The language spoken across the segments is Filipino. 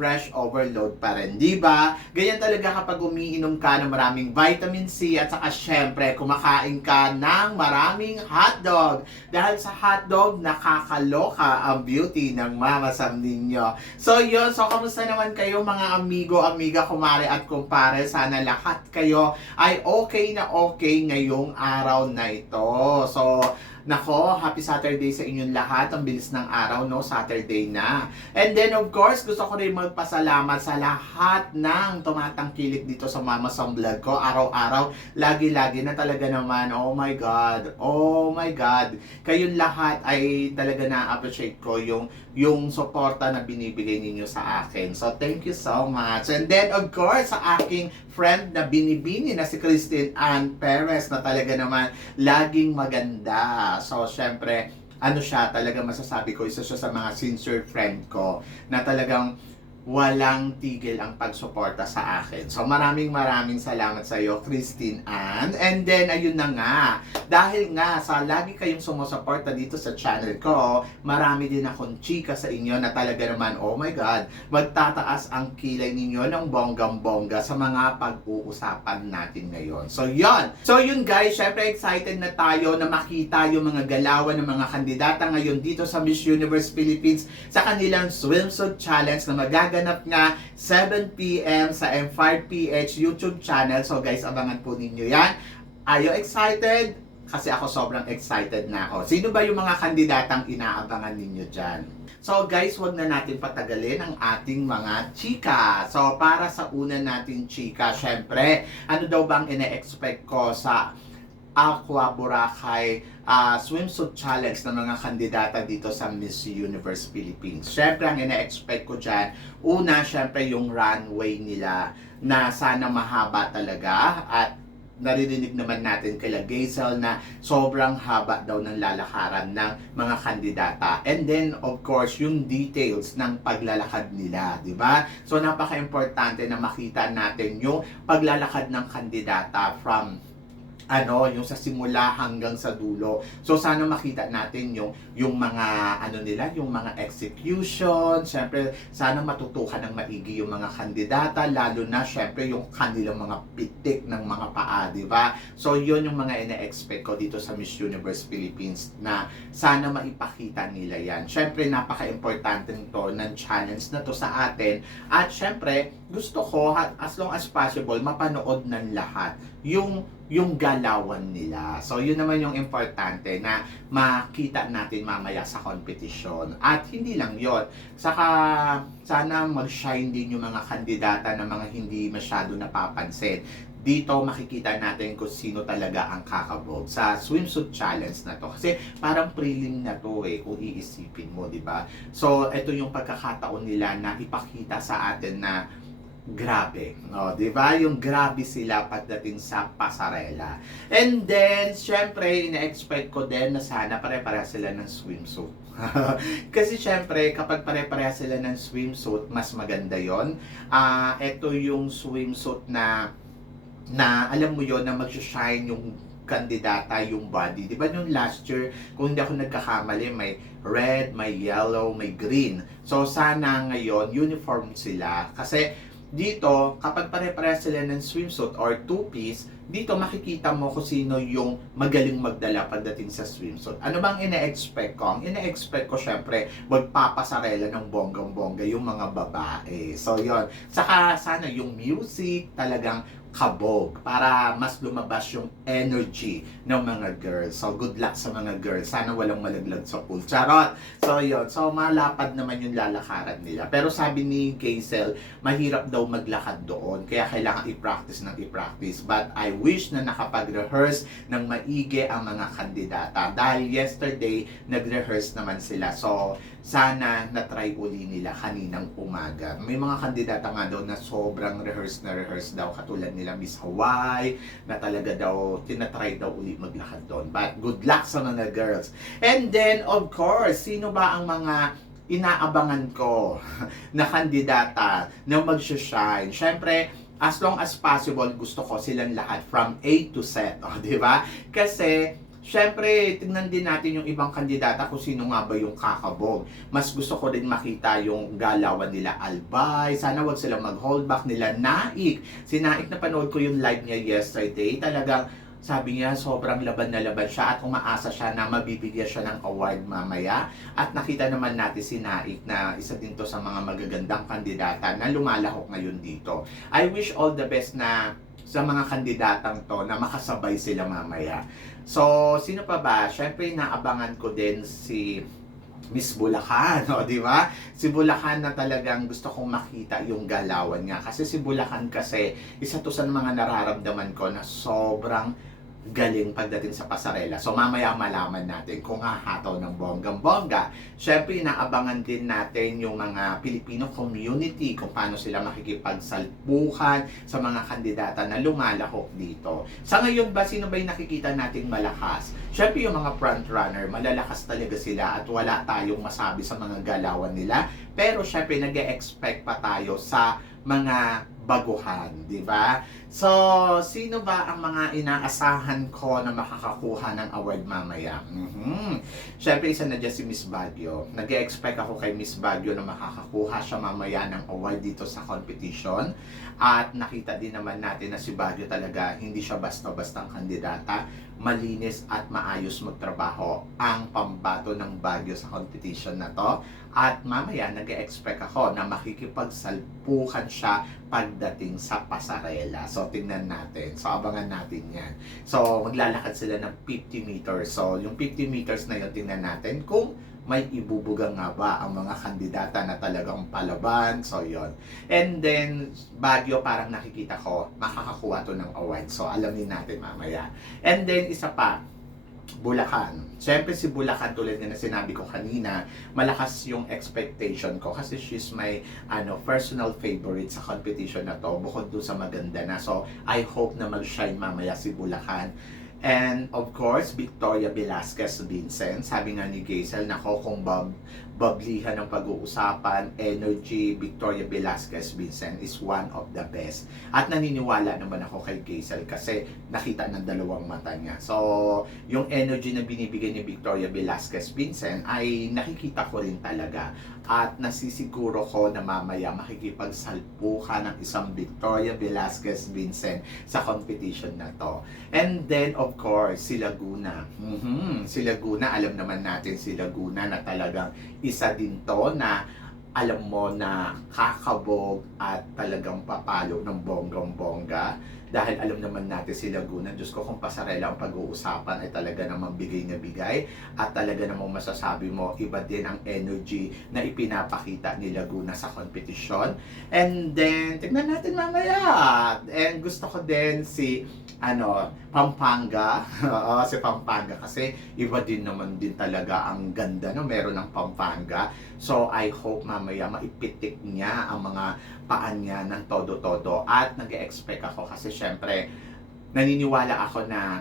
fresh overload pa rin, di ba? Ganyan talaga kapag umiinom ka ng maraming vitamin C at saka syempre kumakain ka ng maraming hotdog. Dahil sa hotdog, nakakaloka ang beauty ng Mama Sam ninyo. So yun, so kamusta naman kayo mga amigo, amiga, kumare at kumpare? Sana lahat kayo ay okay na okay ngayong araw na ito. So, Nako, happy Saturday sa inyong lahat. Ang bilis ng araw, no? Saturday na. And then, of course, gusto ko rin magpasalamat sa lahat ng tumatangkilik dito sa Mama Sam Vlog ko. Araw-araw, lagi-lagi na talaga naman. Oh my God. Oh my God. Kayong lahat ay talaga na-appreciate ko yung yung suporta na binibigay ninyo sa akin. So, thank you so much. And then, of course, sa aking friend na binibini na si Christine Ann Perez na talaga naman laging maganda. So, syempre, ano siya, talaga masasabi ko, isa siya sa mga sincere friend ko na talagang walang tigil ang pagsuporta sa akin. So maraming maraming salamat sa iyo, Christine Ann. And then, ayun na nga, dahil nga sa lagi kayong sumusuporta dito sa channel ko, marami din akong chika sa inyo na talaga naman, oh my God, magtataas ang kilay ninyo ng bonggang-bongga sa mga pag-uusapan natin ngayon. So yun. So yun guys, syempre excited na tayo na makita yung mga galawan ng mga kandidata ngayon dito sa Miss Universe Philippines sa kanilang swimsuit challenge na magaganap nga 7pm sa M5PH YouTube channel. So guys, abangan po ninyo yan. Are you excited? Kasi ako sobrang excited na ako. Sino ba yung mga kandidatang inaabangan ninyo dyan? So guys, wag na natin patagalin ang ating mga chika. So para sa una nating chika, syempre, ano daw bang ine-expect ko sa Aqua Boracay ah, swimsuit challenge ng mga kandidata dito sa Miss Universe Philippines. Syempre, ang ina-expect ko dyan, una, syempre, yung runway nila na sana mahaba talaga at naririnig naman natin kay Gazel na sobrang haba daw ng lalakaran ng mga kandidata. And then, of course, yung details ng paglalakad nila, di ba? So, napaka-importante na makita natin yung paglalakad ng kandidata from ano, yung sa simula hanggang sa dulo. So sana makita natin yung yung mga ano nila, yung mga execution. Syempre, sana matutukan ng maigi yung mga kandidata, lalo na syempre yung kanilang mga pitik ng mga paa, di ba? So yun yung mga ina-expect ko dito sa Miss Universe Philippines na sana maipakita nila yan. Syempre, napaka-importante nito ng challenge na to sa atin. At syempre, gusto ko, as long as possible, mapanood ng lahat yung yung galawan nila. So, yun naman yung importante na makita natin mamaya sa competition. At hindi lang yon Saka, sana mag-shine din yung mga kandidata na mga hindi masyado napapansin. Dito makikita natin kung sino talaga ang kakabog sa swimsuit challenge na to. Kasi parang prelim na to eh, kung iisipin mo, di ba? So, ito yung pagkakataon nila na ipakita sa atin na grabe. No, 'di ba? Yung grabe sila pagdating sa pasarela. And then, syempre, ina-expect ko din na sana pare-pareha sila ng swimsuit. Kasi syempre, kapag pare-pareha sila ng swimsuit, mas maganda 'yon. Ah, uh, ito yung swimsuit na na alam mo 'yon na mag-shine yung kandidata yung body. Di ba yung last year, kung hindi ako nagkakamali, may red, may yellow, may green. So, sana ngayon, uniform sila. Kasi, dito, kapag pare-pare sila ng swimsuit or two-piece, dito makikita mo kung sino yung magaling magdala pagdating sa swimsuit. Ano bang ine-expect ko? Ang ine-expect ko syempre, magpapasarela ng bonggang-bongga yung mga babae. So, yon Saka sana yung music talagang kabog para mas lumabas yung energy ng mga girls. So, good luck sa mga girls. Sana walang malaglag sa pool. Charot! So, yun. So, malapad naman yung lalakaran nila. Pero sabi ni Kaisel, mahirap daw maglakad doon. Kaya kailangan i-practice ng i-practice. But I wish na nakapag-rehearse ng maigi ang mga kandidata. Dahil yesterday, nag-rehearse naman sila. So, sana na-try uli nila kaninang umaga. May mga kandidata nga daw na sobrang rehearse na rehearse daw katulad nila Miss Hawaii na talaga daw tinatry daw uli maglakad doon. But good luck sa mga girls. And then of course, sino ba ang mga inaabangan ko na kandidata na mag-shine? Syempre, as long as possible, gusto ko silang lahat from A to Z. O, di ba? Kasi, syempre, tingnan din natin yung ibang kandidata kung sino nga ba yung kakabog. Mas gusto ko din makita yung galawan nila Albay. Sana wag silang mag-hold back nila Naik. Si Naik, napanood ko yung live niya yesterday. Talagang, sabi niya, sobrang laban na laban siya at umaasa siya na mabibigyan siya ng award mamaya. At nakita naman natin si Naik na isa din to sa mga magagandang kandidata na lumalahok ngayon dito. I wish all the best na sa mga kandidatang to na makasabay sila mamaya. So, sino pa ba? Siyempre, naabangan ko din si Miss Bulacan, o, di ba? Si Bulacan na talagang gusto kong makita yung galawan niya. Kasi si Bulacan kasi, isa to sa mga nararamdaman ko na sobrang galing pagdating sa pasarela. So mamaya malaman natin kung hahataw ng bonggang-bongga. Siyempre, inaabangan din natin yung mga Filipino community kung paano sila makikipagsalpukan sa mga kandidata na lumalahok dito. Sa ngayon ba, sino ba yung nakikita nating malakas? Siyempre, yung mga frontrunner, malalakas talaga sila at wala tayong masabi sa mga galawan nila. Pero syempre, nag expect pa tayo sa mga baguhan, di ba? So, sino ba ang mga inaasahan ko na makakakuha ng award mamaya? Mhm. Siyempre, isa na dyan si Miss Baguio. nag expect ako kay Miss Baguio na makakakuha siya mamaya ng award dito sa competition. At nakita din naman natin na si Baguio talaga hindi siya basta-bastang kandidata. Malinis at maayos magtrabaho ang pambato ng Baguio sa competition na to. At mamaya, nag expect ako na makikipagsalpukan siya pagdating sa pasarela. So, tingnan natin. So, abangan natin yan. So, maglalakad sila ng 50 meters. So, yung 50 meters na yun, tingnan natin kung may ibubuga nga ba ang mga kandidata na talagang palaban. So, yon And then, Baguio, parang nakikita ko, makakakuha to ng award. So, alamin natin mamaya. And then, isa pa, Bulacan. Siyempre si Bulacan tulad na sinabi ko kanina, malakas yung expectation ko kasi she's my ano personal favorite sa competition na to bukod doon sa maganda na. So I hope na mag-shine mamaya si Bulacan. And of course, Victoria Velasquez Vincent. Sabi nga ni Gaisel, nako kung bab bablihan ng pag-uusapan, energy, Victoria Velasquez Vincent is one of the best. At naniniwala naman ako kay Gaisel kasi nakita ng dalawang mata niya. So, yung energy na binibigay ni Victoria Velasquez Vincent ay nakikita ko rin talaga. At nasisiguro ko na mamaya makikipagsalpukan ng isang Victoria Velasquez Vincent sa competition na to. And then, of course, si Laguna. Mhm, Si Laguna, alam naman natin si Laguna na talagang isa din to na alam mo na kakabog at talagang papalo ng bonggang-bongga dahil alam naman natin si Laguna, Diyos ko kung pasarela ang pag-uusapan ay talaga namang bigay na bigay at talaga namang masasabi mo iba din ang energy na ipinapakita ni Laguna sa competition and then tignan natin mamaya. And gusto ko din si ano Pampanga. Oo, si Pampanga kasi iba din naman din talaga ang ganda no? Meron ng Pampanga. So I hope mamaya maipitik niya ang mga paan niya ng todo-todo. At nag-expect ako kasi syempre naniniwala ako na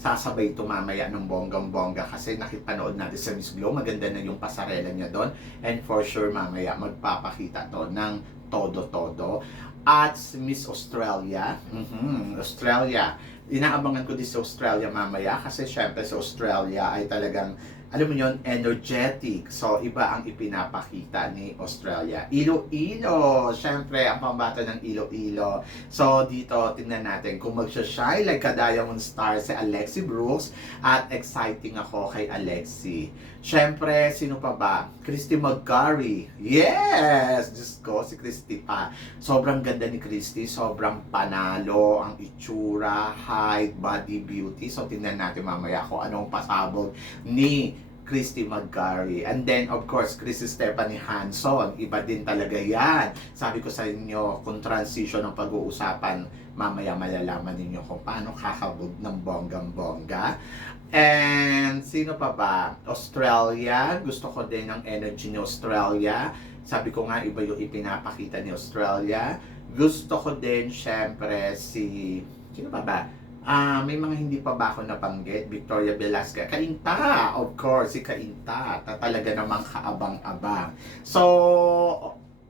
sasabay ito mamaya ng bonggang-bongga kasi nakipanood natin sa Miss Glow, maganda na yung pasarela niya doon. And for sure mamaya magpapakita to ng todo-todo. At Miss Australia mhm, Australia. Inaabangan ko din sa Australia mamaya kasi syempre sa Australia ay talagang alam mo yon energetic. So, iba ang ipinapakita ni Australia. Iloilo! Siyempre, ang pambato ng Iloilo. So, dito, tingnan natin kung magsha-shine like a diamond star si Alexi Brooks at exciting ako kay Alexi. Siyempre, sino pa ba? Christy McGarry. Yes! Diyos ko, si Christy pa. Sobrang ganda ni Christy. Sobrang panalo ang itsura, height, body, beauty. So, tingnan natin mamaya kung anong pasabog ni Christy McGarry. And then, of course, Christy Stephanie Hanson. Iba din talaga yan. Sabi ko sa inyo, kung transition ang pag-uusapan, mamaya malalaman ninyo kung paano kakabog ng bonggang-bongga. And sino pa ba? Australia. Gusto ko din ng energy ni Australia. Sabi ko nga, iba yung ipinapakita ni Australia. Gusto ko din, syempre, si... Sino pa ba? Ah, may mga hindi pa ba ako nabanggit? Victoria Velasquez. Kainta! Of course, si Kainta. Ta- Talaga namang kaabang-abang. So,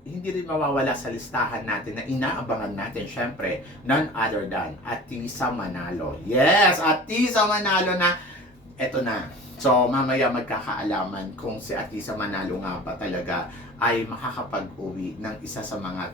hindi rin mawawala sa listahan natin na inaabangan natin, syempre, none other than Atisa Manalo. Yes, Atisa Manalo na, eto na. So, mamaya magkakaalaman kung si Atisa Manalo nga ba talaga ay makakapag-uwi ng isa sa mga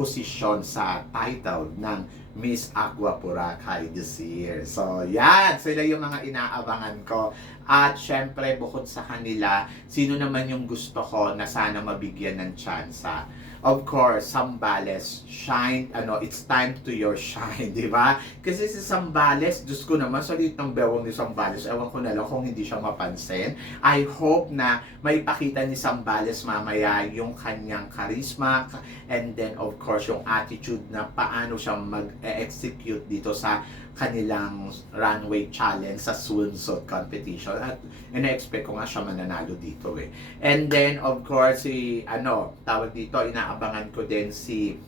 posisyon sa title ng Miss Aqua Boracay this year. So, yan. Sila yung mga inaabangan ko. At syempre, bukod sa kanila, sino naman yung gusto ko na sana mabigyan ng tsansa? Of course, Sambales, shine, ano, it's time to your shine, di ba? Kasi si Sambales, Diyos ko naman, salit ng bewang ni Sambales, ewan ko na lang kung hindi siya mapansin. I hope na may pakita ni Sambales mamaya yung kanyang charisma, and then of course yung attitude na paano siya mag-execute dito sa kanilang runway challenge sa swimsuit competition at ina-expect ko nga siya mananalo dito eh. And then of course si ano, tawag dito inaabangan ko din si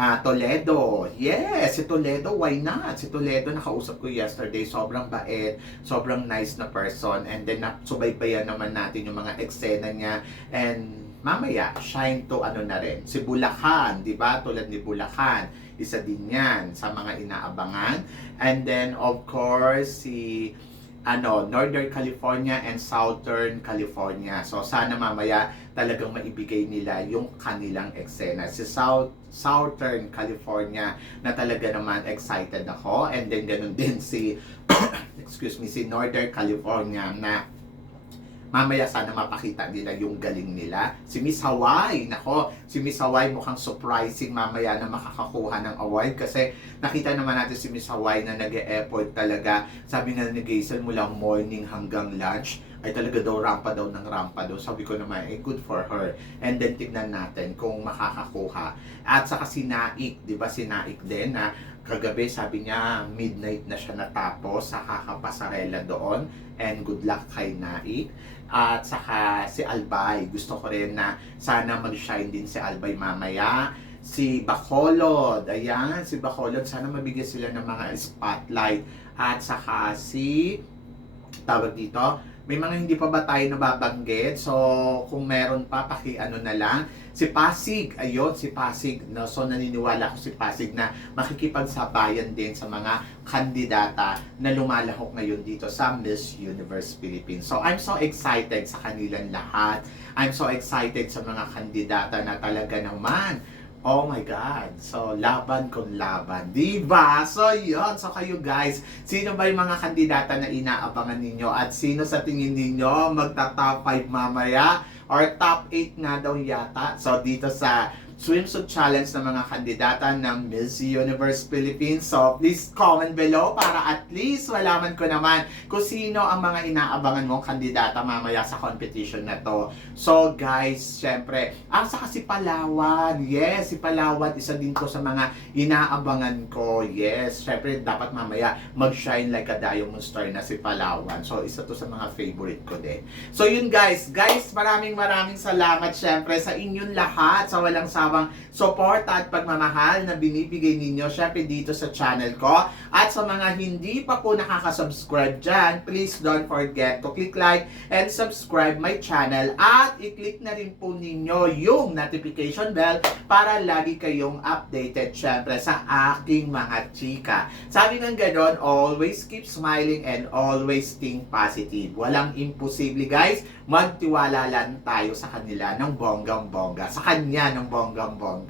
Ah, Toledo. Yes, si Toledo, why not? Si Toledo, nakausap ko yesterday, sobrang bait, sobrang nice na person, and then subaybayan naman natin yung mga eksena niya, and mamaya, shine to ano na rin, si Bulacan, di ba? Tulad ni Bulacan, isa din yan sa mga inaabangan. And then, of course, si ano, Northern California and Southern California. So, sana mamaya talagang maibigay nila yung kanilang eksena. Si South, Southern California na talaga naman excited ako. And then, ganun din si, excuse me, si Northern California na mamaya sana mapakita nila yung galing nila. Si Miss Hawaii, nako, si Miss Hawaii mukhang surprising mamaya na makakakuha ng award kasi nakita naman natin si Miss Hawaii na nag effort talaga. Sabi nga ni Gaisel mula morning hanggang lunch ay talaga daw rampa daw ng rampa daw. Sabi ko naman, eh, good for her. And then tignan natin kung makakakuha. At saka si Naik, di ba si Naik din na kagabi sabi niya midnight na siya natapos sa kakapasarela doon. And good luck kay Naik. At saka si Albay, gusto ko rin na sana mag-shine din si Albay mamaya. Si Bacolod, ayan, si Bacolod, sana mabigyan sila ng mga spotlight. At saka si, tawag dito, may mga hindi pa ba tayo nababanggit? So, kung meron pa, paki-ano na lang. Si Pasig, ayun, si Pasig. No? So, naniniwala ko si Pasig na makikipagsabayan din sa mga kandidata na lumalahok ngayon dito sa Miss Universe Philippines. So, I'm so excited sa kanilang lahat. I'm so excited sa mga kandidata na talaga naman Oh my God. So, laban kung laban. Diba? So, yun. So, kayo guys, sino ba yung mga kandidata na inaabangan ninyo? At sino sa tingin ninyo magta-top 5 mamaya? Or top 8 nga daw yata? So, dito sa swimsuit challenge ng mga kandidata ng Miss Universe Philippines. So, please comment below para at least malaman ko naman kung sino ang mga inaabangan mong kandidata mamaya sa competition na to. So, guys, syempre, ah, saka si Palawan. Yes, si Palawan, isa din ko sa mga inaabangan ko. Yes, syempre, dapat mamaya mag-shine like a diamond star na si Palawan. So, isa to sa mga favorite ko din. So, yun guys. Guys, maraming maraming salamat syempre sa inyong lahat sa walang habang suporta at pagmamahal na binibigay ninyo syempre dito sa channel ko. At sa mga hindi pa po nakaka-subscribe dyan, please don't forget to click like and subscribe my channel at i-click na rin po ninyo yung notification bell para lagi kayong updated syempre sa aking mga chika. Sabi ng ganon, always keep smiling and always think positive. Walang imposible guys, magtiwala lang tayo sa kanila ng bonggang-bongga. Sa kanya ng bonggang-bongga.